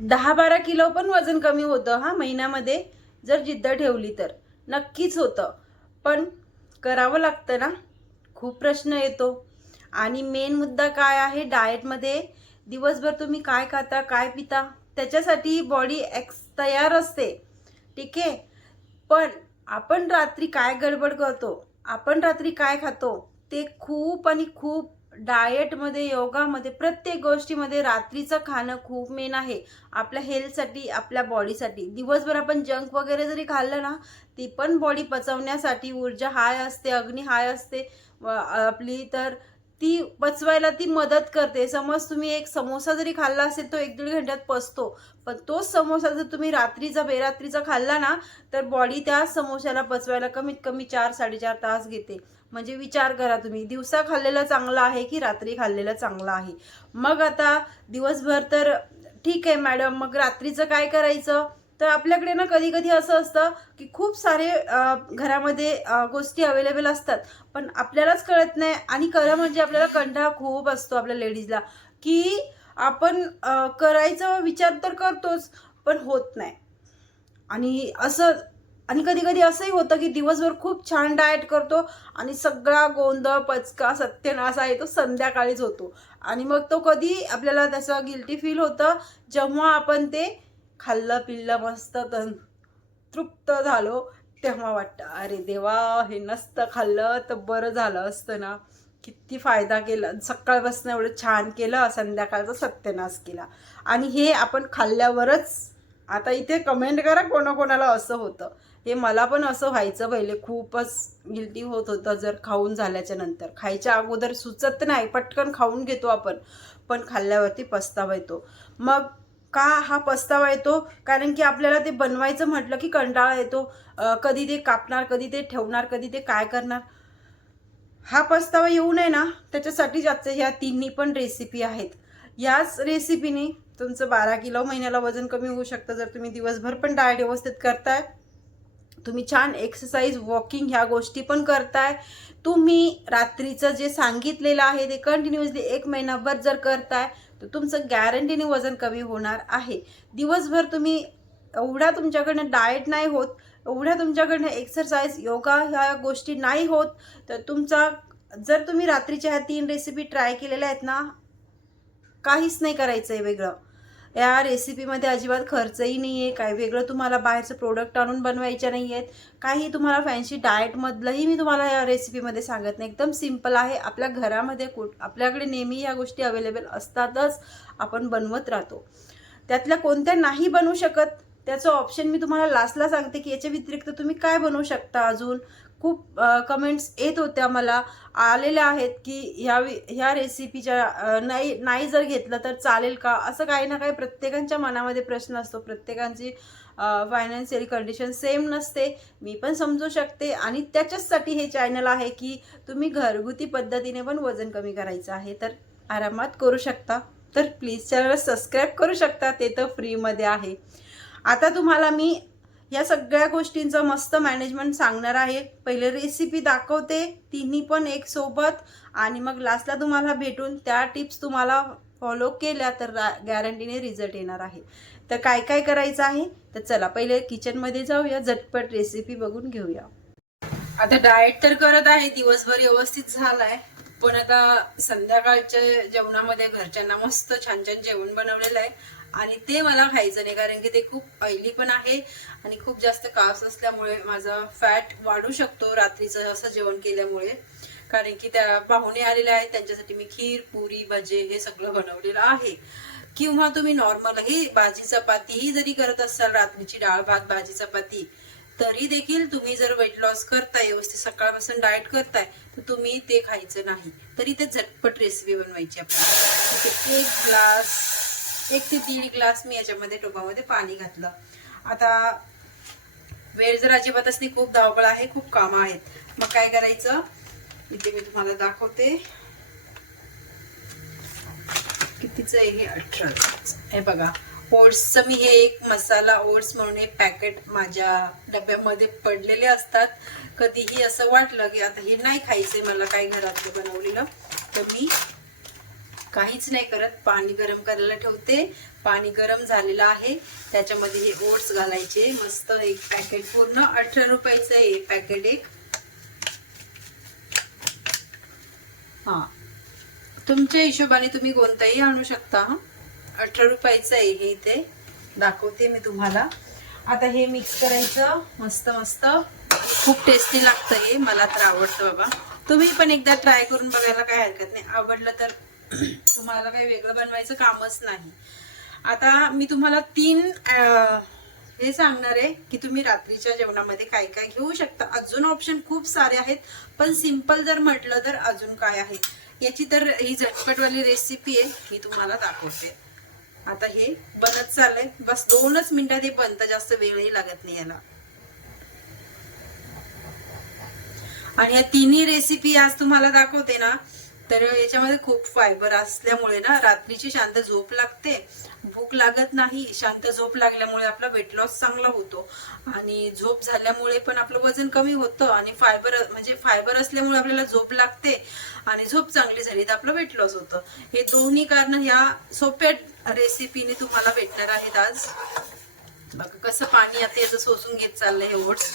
10-12 kilo पण वजन कमी होतं हा महिन्यामध्ये, जर जिद्द ठेवली तर नक्कीच होतं. पण करावं लागतं ना, खूप प्रश्न येतो. आणि मेन मुद्दा काय आहे, डाएटमध्ये दिवसभर तुम्ही काय खाता, काय पिता, त्याच्यासाठी बॉडी तयार असते, ठीक आहे. पण आपण रात्री काय गडबड करतो, आपण रात्री काय खातो, ते खूप आणि खूप डाएटमध्ये, योगामध्ये, प्रत्येक गोष्टीमध्ये रात्रीचं खाणं खूप मेन आहे आपल्या हेल्थसाठी, आपल्या बॉडीसाठी. दिवसभर आपण जंक वगैरे जरी खाल्लं ना, ती पण बॉडी पचवण्यासाठी ऊर्जा हाय असते, अग्नी हाय असते आपली, तर ती पचवायला ती मदत करते. समज तुम्ही एक समोसा जरी खाल्ला असेल, तो 1-1.5 घंट्यात पचतो. पण तोच समोसा जर तुम्ही रात्रीचा बेरात्रीचा खाल्ला ना, तर बॉडी त्या समोश्याला पचवायला कमीत कमी 4-4.5 तास घेते. म्हणजे विचार करा तुम्ही, दिवसा खाल्लेलं चांगलं आहे की रात्री खाल्लेलं चांगलं आहे. मग आता दिवसभर तर ठीक आहे मॅडम, मग रात्रीचं काय करायचं? तर आपल्याकडे ना कधी कधी असं असतं की खूप सारे घरामध्ये गोष्टी अवेलेबल असतात, पण आपल्यालाच कळत नाही. आणि खरं म्हणजे आपल्याला कंटाळा खूप असतो आपल्या लेडीजला, की आपण करायचा विचार तर करतोच, पण होत नाही. आणि असं, आणि कधी कधी असंही होतं की दिवसभर खूप छान डाएट करतो आणि सगळा गोंधळ पचका सत्यानाश आहे तो संध्याकाळीच होतो. आणि मग तो कधी आपल्याला त्याचं गिल्टी फील होतं, जेव्हा आपण ते खाल्लं पिल्लं मस्त तृप्त झालो, तेव्हा वाटतं अरे देवा, हे नसतं खाल्लं तर बरं झालं असतं ना, किती फायदा केला, सकाळपासून एवढं छान केलं, संध्याकाळचा सत्यानाश केला. आणि हे आपण खाल्ल्यावरच, आता इथे कमेंट करा कोणाकोणाला असं होतं. हे मला पण असं व्हायचं पहिले, खूपच गिल्टी होत होतं जर खाऊन झाल्याच्या नंतर. खायच्या अगोदर सुचत नाही, पटकन खाऊन घेतो आपण, पण खाल्ल्यावरती पस्तावा येतो. मग का हा पस्तावा येतो? कारण की आपल्याला ते बनवायचं म्हटलं की कंटाळा येतो. कधी ते कापणार, कधी ते ठेवणार, कधी ते काय करणार. हा पस्तावा येऊ नये ना, त्याच्यासाठीच आजच्या ह्या तिन्ही पण रेसिपी आहेत. याच रेसिपीने तुमचं 12 किलो महिन्याला वजन कमी होऊ शकतं, जर तुम्ही दिवसभर पण डाएट व्यवस्थित करताय, तुम्ही छान एक्सरसाइज, वॉकिंग ह्या गोष्टी पण करताय, तुम्ही रात्रीचं जे सांगितलेलं आहे ते कंटिन्युअसली 1 महिनाभर जर करताय, तर तुमचं गॅरंटीने वजन कमी होणार आहे. दिवसभर तुम्ही एवढा तुमच्याकडनं डाएट नाही होत, एवढ्या तुमच्याकडनं एक्सरसाइज, योगा ह्या गोष्टी नाही होत, तर तुमचा, जर तुम्ही रात्रीच्या ह्या 3 रेसिपी ट्राय केलेल्या आहेत ना, काहीच नाही करायचं आहे वेगळं. या रेसिपीमध्ये अजिबात खर्चही नाही आहे, काही वेगळं तुम्हाला बाहेरचं प्रोडक्ट आणून बनवायचे नाही आहेत, काही तुम्हाला फॅन्सी डाएटमधलंही मी तुम्हाला या रेसिपीमध्ये सांगत नाही. एकदम सिम्पल आहे. आपल्या घरामध्ये आपल्याकडे नेहमी ह्या गोष्टी अवेलेबल असतातच, आपण बनवत राहतो. त्यातल्या कोणत्या नाही बनवू शकत, त्याचं ऑप्शन मी तुम्हाला लास्टला सांगते की याच्या व्यतिरिक्त तुम्ही काय बनवू शकता अजून. खूप कमेंट्स येत होत्या, मला आलेल्या आहेत की ह्या रेसिपीच्या नाही नाही जर घेतलं तर चालेल का, असं काही ना काही प्रत्येकाच्या मनामध्ये प्रश्न असतो. प्रत्येकाची फायनान्शियल कंडिशन सेम नसते, मी पण समजू शकते. आणि त्याच्याचसाठी हे चॅनल आहे की तुम्ही घरगुती पद्धतीने पण वजन कमी करायचं आहे तर आरामात करू शकता. तर प्लीज चॅनल सबस्क्राईब करू शकता, ते तर फ्रीमध्ये आहे. आता तुम्हाला मी या सगळ्या गोष्टींचं मस्त मॅनेजमेंट सांगणार आहे. पहिले रेसिपी दाखवते तिन्ही पण एक सोबत, आणि मग लास्टला तुम्हाला भेटून त्या टिप्स तुम्हाला फॉलो केल्या तर गॅरंटीने रिझल्ट येणार आहे. तर काय काय करायचं आहे, तर चला पहिले किचनमध्ये जाऊया, झटपट रेसिपी बघून घेऊया. आता डाएट तर करत आहे, दिवसभर व्यवस्थित झालाय, पण आता संध्याकाळच्या जेवणामध्ये घरच्यांना मस्त छान छान जेवण बनवलेलं आहे आणि ते मला खायचं नाही, कारण की ते खूप ऑइली पण आहे आणि खूप जास्त कार्ब्स असल्यामुळे माझा फॅट वाढू शकतो रात्रीचं असं जेवण केल्यामुळे. कारण की त्या पाहुणे आलेले आहेत, त्यांच्यासाठी मी खीर, पुरी, भजे हे सगळं बनवलेलं आहे. किंवा तुम्ही नॉर्मल ही भाजी चपातीही जरी करत असाल, रात्रीची डाळ भात भाजी चपाती, तरी देखील तुम्ही जर वेट लॉस करताय, व्यवस्थित सकाळपासून डाएट करताय, तर तुम्ही ते खायचं नाही. तरी ते झटपट रेसिपी बनवायची आपल्याला. 1 ते 3 ग्लास मी याच्यामध्ये टोपामध्ये पाणी घातलं. आता वेळ जर अजिबातच नाही, खूप धावपळ आहे, खूप कामं आहेत, मग काय करायचं, इथे मी तुम्हाला दाखवते कितीचं आहे हे. 18. हे बघा, ओट्सचं मी हे एक मसाला ओट्स म्हणून एक पॅकेट माझ्या डब्यामध्ये पडलेले असतात. कधीही असं वाटलं की आता हे नाही खायचंय मला, काय घरातलं बनवलेलं, तर मी काहीच नाही करत, पाणी गरम करायला ठेवते. पाणी गरम झालेलं आहे, त्याच्यामध्ये हे ओट्स घालायचे. मस्त एक पॅकेट, पूर्ण 18 रुपयाचं आहे पॅकेट एक. हा, तुमच्या हिशोबाने तुम्ही कोणताही आणू शकता. 18 रुपयाचं आहे हे. इथे दाखवते मी तुम्हाला. आता हे मिक्स करायचं मस्त मस्त. खूप टेस्टी लागतं हे, मला तर आवडतं बाबा. तुम्ही पण एकदा ट्राय करून बघायला काय हरकत नाही. आवडलं तर तुम्हाला काही वेगळं बनवायचं कामच नाही. आता मी तुम्हाला 3 हे सांगणार आहे की तुम्ही रात्रीच्या जेवणामध्ये काय काय घेऊ शकता. अजून ऑप्शन खूप सारे आहेत, पण सिंपल जर म्हटलं तर अजून काय आहे याची, तर ही झटपटवाली रेसिपी आहे, ही तुम्हाला दाखवते. आता हे बनत चाललंय, बस 2च मिनिटात हे बनतं, जास्त वेळही लागत नाही याला. आणि या तिन्ही रेसिपी आज तुम्हाला दाखवते ना, तर याच्यामध्ये खूप फायबर असल्यामुळे ना रात्रीची शांत झोप लागते, भूक लागत नाही. शांत झोप लागल्यामुळे आपला वेट लॉस चांगला होतो आणि झोप झाल्यामुळे पण आपलं वजन कमी होतं. आणि फायबर असल्यामुळे आपल्याला झोप लागते आणि झोप चांगली झाली तर आपलं वेट लॉस होतं. हे दोन्ही कारण ह्या सोप्या रेसिपीने तुम्हाला भेटणार आहेत आज. बघा कसं पाणी आता याचं शोषून घेत चाललंय हे ओट्स.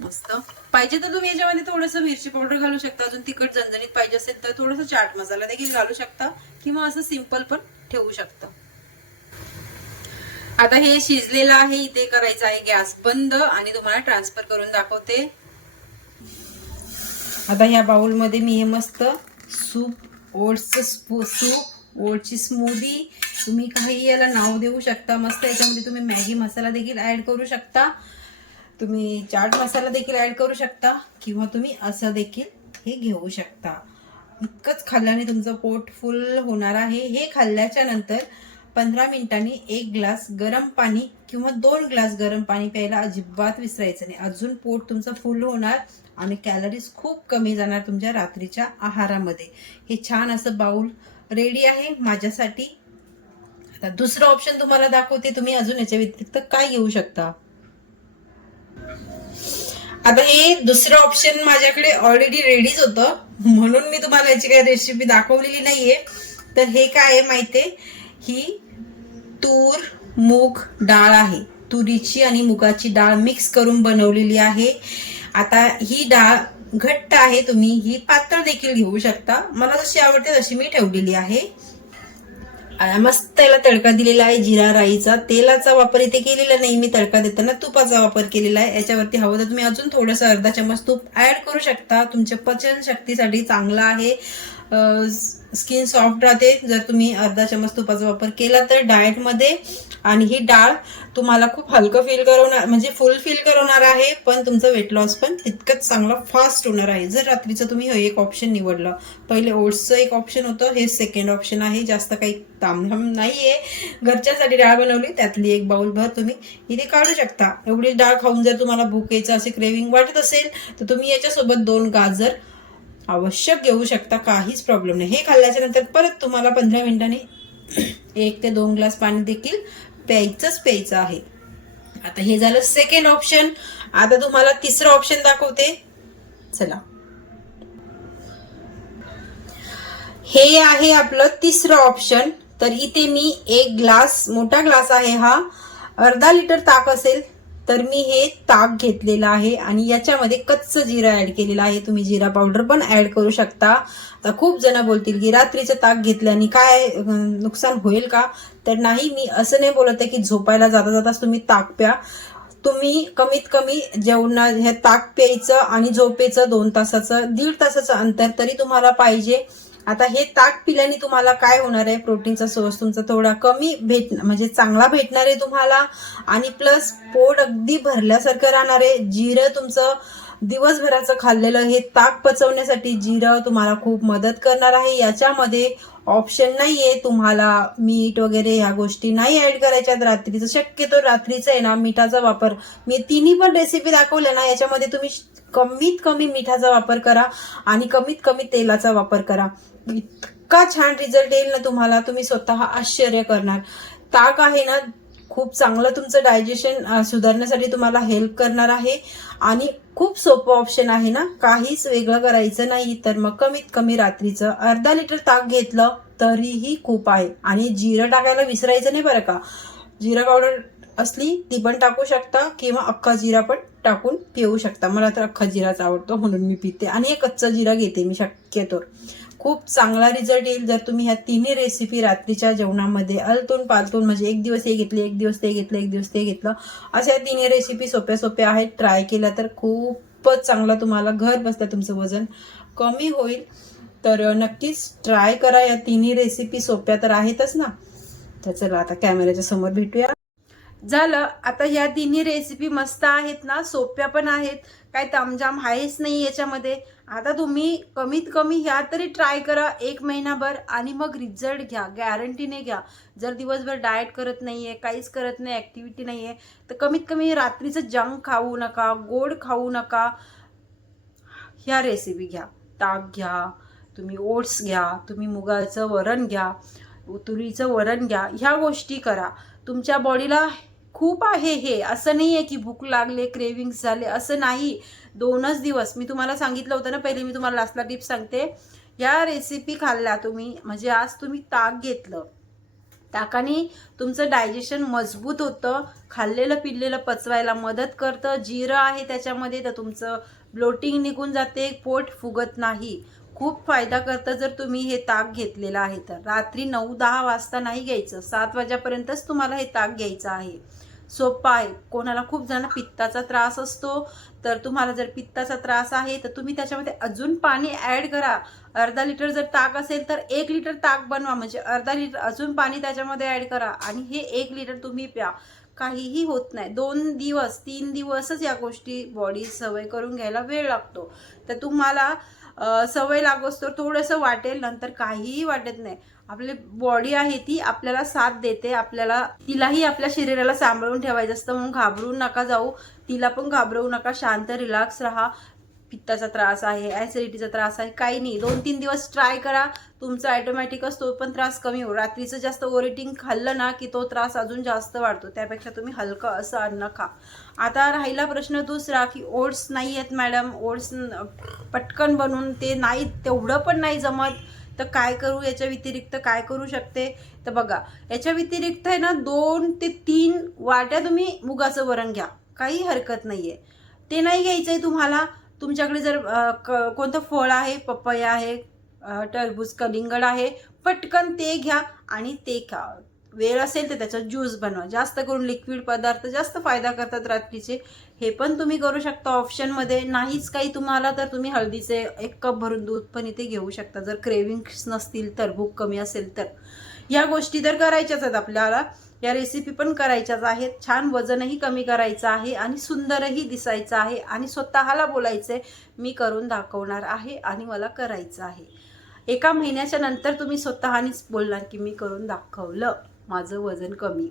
मस्त. पाहिजे तर तुम्ही याच्यामध्ये थोडंसं मिरची पावडर घालू शकता, अजून तिखट झणझणीत पाहिजे असेल तर थोडंसं चाट मसाला देखील घालू शकता, किंवा असं सिंपल पण ठेवू शकता. आता हे शिजलेलं आहे, इथे करायचं आहे गॅस बंद आणि तुम्हाला ट्रान्सफर करून दाखवते. आता ह्या बाउल मध्ये मी हे मस्त सूप, ओट्सचं सूप, ओट्सची स्मूदी, तुम्ही काही याला नाव देऊ शकता. मस्त याच्यामध्ये तुम्ही मॅगी मसाला देखील ऍड करू शकता, तुम्ही चाट मसाला देखील ऍड करू शकता, किंवा तुम्ही असं देखील हे घेऊ शकता. इतकंच खाल्ल्याने तुमचं पोट फुल होणार आहे. हे खाल्ल्याच्या नंतर 15 मिनिटांनी 1 ग्लास गरम पाणी किंवा 2 ग्लास गरम पाणी प्यायला अजिबात विसरायचं नाही. अजून पोट तुमचं फुल होणार आणि कॅलरीज खूप कमी जाणार तुमच्या रात्रीच्या आहारामध्ये. हे छान असं बाउल रेडी आहे माझ्यासाठी. आता दुसरं ऑप्शन तुम्हाला दाखवते, तुम्ही अजून याच्या व्यतिरिक्त काय घेऊ शकता. आता हे दुसरं ऑप्शन माझ्याकडे ऑलरेडी रेडीच होतं, म्हणून मी तुम्हाला याची काही रेसिपी दाखवलेली नाहीये. तर हे काय आहे माहितीये, ही तूर मूग डाळ आहे. तुरीची आणि मुगाची डाळ मिक्स करून बनवलेली आहे. आता ही डाळ घट्ट आहे, तुम्ही ही पातळ देखील घेऊ शकता. मला जशी आवडते तशी मी ठेवलेली आहे. मस्त त्याला तडका दिलेला आहे जिरा राईचा. तेलाचा वापर इथे केलेला नाही मी, तडका देताना तुपाचा वापर केलेला आहे. याच्यावरती हवं तर तुम्ही अजून थोडंसं अर्धा चम्मच तूप ऍड करू शकता. तुमच्या पचन शक्तीसाठी चांगला आहे, स्किन सॉफ्ट राहते जर तुम्ही अर्धा चम्मच तुपाचा वापर केला तर डाएटमध्ये. आणि ही डाळ तुम्हाला खूप हलकं फील करवणार, म्हणजे फुल फील करवणार आहे, पण तुमचं वेट लॉस पण तितकंच चांगला फास्ट होणार आहे जर रात्रीचं तुम्ही हे एक ऑप्शन निवडलं. पहिले ओट्सचं एक ऑप्शन होतं, हे सेकंड ऑप्शन आहे. जास्त काही तामझाम नाहीये, घरच्यासाठी डाळ बनवली त्यातली एक बाउल भर तुम्ही इथे काढू शकता. एवढी डाळ खाऊन जर तुम्हाला भूक यायचं असे क्रेविंग वाटत असेल तर तुम्ही याच्यासोबत 2 गाजर आवश्यक घेऊ शकता, काहीच प्रॉब्लेम नाही. हे खाल्ल्याच्या नंतर परत तुम्हाला 15 मिनिटांनी 1 ते 2 ग्लास पाणी देखील प्यायचं आहे. आता हे झालं सेकंड ऑप्शन. आता तुम्हाला तिसरं ऑप्शन दाखवते, चला. हे आहे आपलं तिसरं ऑप्शन. तर इथे मी 1 ग्लास, मोठा ग्लास आहे हा, अर्धा लिटर ताक असेल तर मी हे ताक घेतलेलं आहे आणि याच्यामध्ये कच्चं जिरं ऍड केलेलं आहे. तुम्ही जिरा पावडर पण ऍड करू शकता. आता खूप जण बोलतील की रात्रीचं ताक घेतल्याने काय नुकसान होईल का, तर नाही, मी असं नाही बोलत आहे की झोपायला जाता जाताच तुम्ही ताक प्या. तुम्ही कमीत कमी जेवणा हे ताक प्यायचं आणि झोपेचं 2 तासाचं 1.5 तासाचं अंतर तरी तुम्हाला पाहिजे. आता हे ताक पिल्याने तुम्हाला काय होणार आहे, प्रोटीनचा सोर्स तुमचा थोडा कमी म्हणजे चांगला भेटणार आहे तुम्हाला, आणि प्लस पोट अगदी भरल्यासारखं राहणार आहे. जिरं तुमचं दिवसभराचं खाल्लेलं हे ताक पचवण्यासाठी जिरं तुम्हाला खूप मदत करणार आहे. याच्यामध्ये ऑप्शन नाहीये तुम्हाला मीठ वगैरे ह्या गोष्टी नाही ऍड करायच्यात रात्रीचं. शक्यतो रात्रीचं आहे ना मिठाचा वापर, मी तिन्ही पण रेसिपी दाखवल्या ना याच्यामध्ये तुम्ही कमीत कमी मिठाचा वापर करा आणि कमीत कमी तेलाचा वापर करा. इतका छान रिझल्ट येईल ना तुम्हाला, तुम्ही स्वतः आश्चर्य करणार. ताक आहे ना खूप चांगलं तुमचं डायजेशन सुधारण्यासाठी तुम्हाला हेल्प करणार आहे आणि खूप सोपं ऑप्शन आहे ना, काहीच वेगळं करायचं नाही. तर मग कमीत कमी रात्रीचं अर्धा लिटर ताक घेतलं तरीही खूप आहे. आणि जिरं टाकायला विसरायचं नाही बरं का. जिरा पावडर असली ती पण टाकू शकता किंवा अख्खा जिरा पण टाकून पिऊ शकता. मला तर अख्खा जिराच आवडतो म्हणून मी पिते, आणि एक कच्चा जिरा घेते मी शक्यतो. खूप चांगला रिझल्ट येईल जर तुम्ही ह्या तिन्ही रेसिपी रात्रीच्या जेवणामध्ये आलटून पालटून, म्हणजे एक दिवस हे घेतले, एक दिवस ते घेतलं, एक दिवस ते घेतलं, अशा तिन्ही रेसिपी सोप्या सोप्या आहेत. ट्राय केल्या तर खूपच चांगला तुम्हाला घर बसल्या तुमचं वजन कमी होईल. तर नक्कीच ट्राय करा. या तिन्ही रेसिपी सोप्या तर आहेतच ना. तर चला आता कॅमेऱ्याच्या समोर भेटूया. झालं. आता या तिन्ही रेसिपी मस्त आहेत ना, सोप्या पण आहेत, काय तामझाम आहेच नाही याच्यामध्ये. आता तुम्ही कमीत कमी ह्या तरी ट्राय करा 1 महिनाभर, आणि मग रिझल्ट घ्या, गॅरंटीने घ्या. जर दिवसभर डाएट करत नाहीये, काहीच करत नाही, ॲक्टिव्हिटी नाहीये, तर कमीत कमी रात्रीचं जंक खाऊ नका, गोड खाऊ नका. ह्या रेसिपी घ्या. ताक घ्या, तुम्ही ओट्स घ्या, तुम्ही मुगाचं वरण घ्या, तुरीचं वरण घ्या. ह्या गोष्टी करा. तुमच्या बॉडीला खूप आहे हे, असं नाही आहे की भूक लागले, क्रेविंग्स झाले, असं नाही. 2च दिवस मी तुम्हाला सांगितलं होतं ना, पहिले मी तुम्हाला लास्टला टिप्स सांगते. या रेसिपी खाल्ल्या तुम्ही, म्हणजे आज तुम्ही ताक घेतलं, ताकाने तुमचं डायजेशन मजबूत होतं, खाल्लेलं पिल्लेलं पचवायला मदत करतं, जिरं आहे त्याच्यामध्ये, तर तुमचं ब्लोटिंग निघून जाते, पोट फुगत नाही, खूप फायदा करतं. जर तुम्ही हे ताक घेतलेलं आहे तर रात्री 9-10 वाजता नाही घ्यायचं, 7 वाजेपर्यंतच तुम्हाला हे ताक घ्यायचं आहे. सोपं आहे. कोणाला खूप जण पित्ताचा त्रास असतो, तर तुम्हाला जर पित्ताचा त्रास आहे तर तुम्ही त्याच्यामध्ये अजून पाणी ॲड करा. अर्धा लिटर जर ताक असेल तर 1 लिटर ताक बनवा, म्हणजे अर्धा लिटर अजून पाणी त्याच्यामध्ये ॲड करा, आणि हे 1 लिटर तुम्ही प्या. काहीही होत नाही. 2 दिवस 3 दिवसच या गोष्टी बॉडी सवय करून घ्यायला वेळ लागतो. तर तुम्हाला सवय लागोस तर थोडंसं वाटेल, नंतर काहीही वाटत नाही. आपली बॉडी आहे ती आपल्याला साथ देते, आपल्याला तिलाही आपल्या शरीराला सांभाळून ठेवायचं असतं, म्हणून घाबरून नका जाऊ, तिला पण घाबरवू नका. शांत रिलॅक्स राहा. पित्ताचा त्रास आहे, ॲसिडिटीचा त्रास आहे, काही नाही. 2-3 दिवस ट्राय करा, तुमचा ॲटोमॅटिकच तो पण त्रास कमी होईल. रात्रीचं जास्त ओव्हरईटिंग खाल्लं ना की तो त्रास अजून जास्त वाढतो, त्यापेक्षा तुम्ही हलकं असं अन्न खा. आता राहिला प्रश्न दुसरा की ओट्स नाही आहेत मॅडम, ओट्स पटकन बनवून ते नाही, तेवढं पण नाही जमत, तर काय करू? याच्या व्यतिरिक्त काय करू शकते? तर बघा, याच्या व्यतिरिक्त आहे ना 2 ते 3 वाट्या तुम्ही मुगाचं वरण घ्या, काही हरकत नाही आहे. ते नाही घ्यायचं आहे तुम्हाला, तुमच्याकडे जर कोणतं फळ आहे, पपया आहे, टरबूज, कलिंगड आहे, पटकन ते घ्या आणि ते खा. वेळ असेल तर त्याचा ज्यूस बनवा. जास्त करून लिक्विड पदार्थ जास्त फायदा करतात रात्रीचे, हे पण तुम्ही करू शकता ऑप्शनमध्ये. नाहीच काही तुम्हाला तर तुम्ही हळदीचे 1 कप भरून दूध पण इथे घेऊ शकता, जर क्रेविंग्स नसतील तर, भूक कमी असेल तर. या गोष्टी तर करायच्याच आहेत आपल्याला, या रेसिपी पण करायच्याच आहेत. छान वजनही कमी करायचं आहे आणि सुंदरही दिसायचं आहे, आणि स्वतःला बोलायचंय मी करून दाखवणार आहे आणि मला करायचं आहे. 1 महिन्याच्या नंतर तुम्ही स्वतःनीच बोलणार की मी करून दाखवलं, माझं वजन कमी,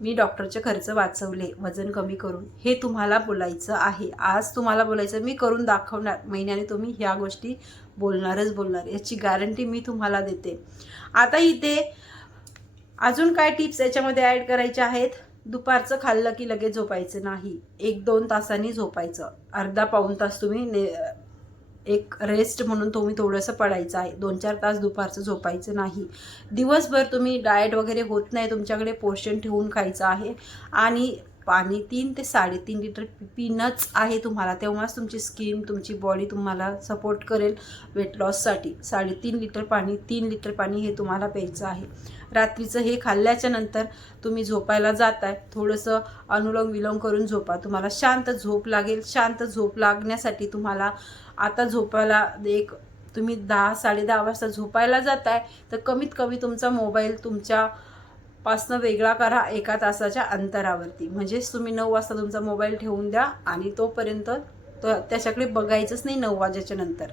मी डॉक्टरचे खर्च वाचवले वजन कमी करून, हे तुम्हाला बोलायचं आहे. आज तुम्हाला बोलायचं मी करून दाखवणार. महिन्याने तुम्ही ह्या गोष्टी बोलणारच बोलणार, याची गॅरंटी मी तुम्हाला देते. आता इथे अजून काय टिप्स याच्यामध्ये ॲड करायच्या आहेत. दुपारचं खाल्लं की लगेच झोपायचं नाही, 1-2 तासांनी झोपायचं. अर्धा-पाऊण तास तुम्ही एक रेस्ट म्हणून तुम्ही थोडंसं पडायचं आहे. 2-4 तास दुपारचं झोपायचं नाही. दिवसभर तुम्ही डाएट वगैरे होत नाही, तुमच्याकडे पोषण ठेवून खायचं आहे, आणि पाणी 3 ते 3.5 लिटर पिणंच आहे तुम्हाला. तेव्हाच तुमची स्किन, तुमची बॉडी तुम्हाला सपोर्ट करेल वेट लॉससाठी. 3.5 लिटर पाणी, 3 लिटर पाणी हे तुम्हाला प्यायचं आहे. रात्रीचं हे खाल्ल्याच्या नंतर तुम्ही झोपायला जाताय, थोडंसं अनुलोम विलोम करून झोपा. तुम्हाला शांत झोप लागेल. शांत झोप लागण्यासाठी तुम्हाला आता झोपायला तुम्ही 10-10:30 वाजता झोपायला जाताय, तर कमीत कमी तुमचा मोबाईल तुमच्यापासनं वेगळा करा 1 तासाच्या अंतरावरती. म्हणजेच तुम्ही 9 वाजता तुमचा मोबाईल ठेवून द्या, आणि तोपर्यंत त्याच्याकडे बघायचंच नाही 9 वाजेच्या नंतर.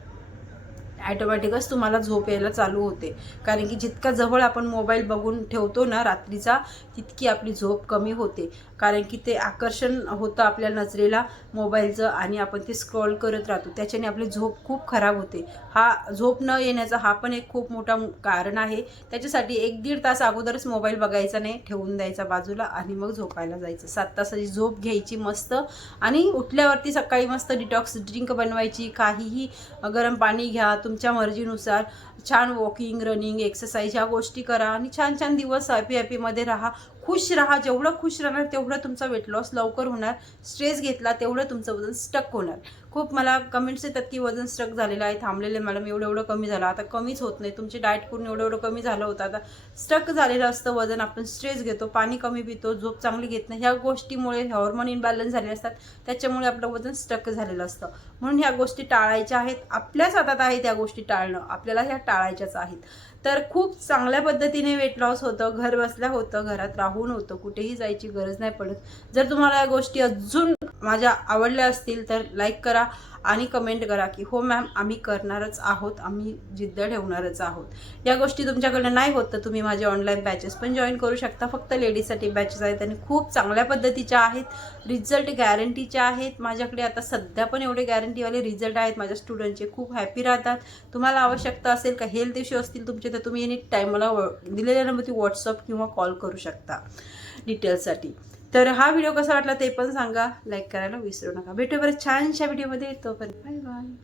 ॲटोमॅटिकच तुम्हाला झोप यायला चालू होते. कारण की जितका जवळ आपण मोबाईल बघून ठेवतो ना रात्रीचा, तितकी आपली झोप कमी होते. कारण की ते आकर्षण होतं आपल्या नजरेला मोबाईलचं आणि आपण ते स्क्रॉल करत राहतो. त्याच्याने आपली झोप खूप खराब होते. हा झोप न येण्याचा हा पण एक खूप मोठा कारण आहे. त्याच्यासाठी 1-1.5 तास अगोदरच मोबाईल बघायचा नाही, ठेवून द्यायचा बाजूला आणि मग झोपायला जायचं. 7 तासाची झोप घ्यायची मस्त आणि उठल्यावरती सकाळी मस्त डिटॉक्स ड्रिंक बनवायची. काहीही गरम पाणी घ्या तुमच्या मर्जीनुसार. छान वॉकिंग, रनिंग, एक्सरसाइज ह्या गोष्टी करा आणि छान छान दिवस हॅपीमध्ये राहा. खुश राहा. जेवढं खुश राहणार तेवढं तुमचा वेट लॉस लवकर होणार. स्ट्रेस घेतला तेवढं तुमचं वजन स्टक होणार. खूप मला कमेंट्स येतात की वजन स्टक झालेलं आहे, थांबलेले मॅडम एवढं कमी झालं, आता कमीच होत नाही. तुमची डाएट करून एवढं कमी झालं होतं, आता स्टक झालेलं असतं वजन. आपण स्ट्रेस घेतो, पाणी कमी पितो, झोप चांगली घेत नाही. ह्या गोष्टीमुळे हॉर्मोन इम्बॅलन्स झाले असतात, त्याच्यामुळे आपलं वजन स्टक झालेलं असतं. म्हणून ह्या गोष्टी टाळायच्या आहेत. आपल्याच हातात आहे त्या गोष्टी टाळणं, आपल्याला ह्या टाळायच्याच आहेत. तर खूप चांगल्या पद्धतीने वेट लॉस होतं, घर बसल्या होतं, घरात राहून होतं, कुठेही जायची गरज नाही पडत. जर तुम्हाला या गोष्टी अजून माझ्या आवडल्या असतील तर लाईक करा आणि कमेंट करा की हो मॅम आम्ही करणारच आहोत, आम्ही जिद्द ठेवणारच आहोत. या गोष्टी तुमच्याकडनं नाही होत तर तुम्ही माझे ऑनलाईन बॅचेस पण जॉईन करू शकता. फक्त लेडीजसाठी बॅचेस आहेत आणि खूप चांगल्या पद्धतीच्या आहेत, रिझल्ट गॅरंटीचे आहेत. माझ्याकडे आता सध्या पण एवढे गॅरंटीवाले रिझल्ट आहेत माझ्या स्टुडंटचे. खूप हॅपी राहतात. तुम्हाला आवश्यकता असेल का, हेल्थ इश्यू असतील तुमचे, तर तुम्ही एनी टाईम मला दिलेल्या नंबरवरती व्हॉट्सअप किंवा कॉल करू शकता डिटेल्ससाठी. तर हा व्हिडिओ कसा वाटला ते पण सांगा. लाईक करायला विसरू नका. भेटू बरं छानशा व्हिडिओमध्ये. तोपर्यंत बाय बाय.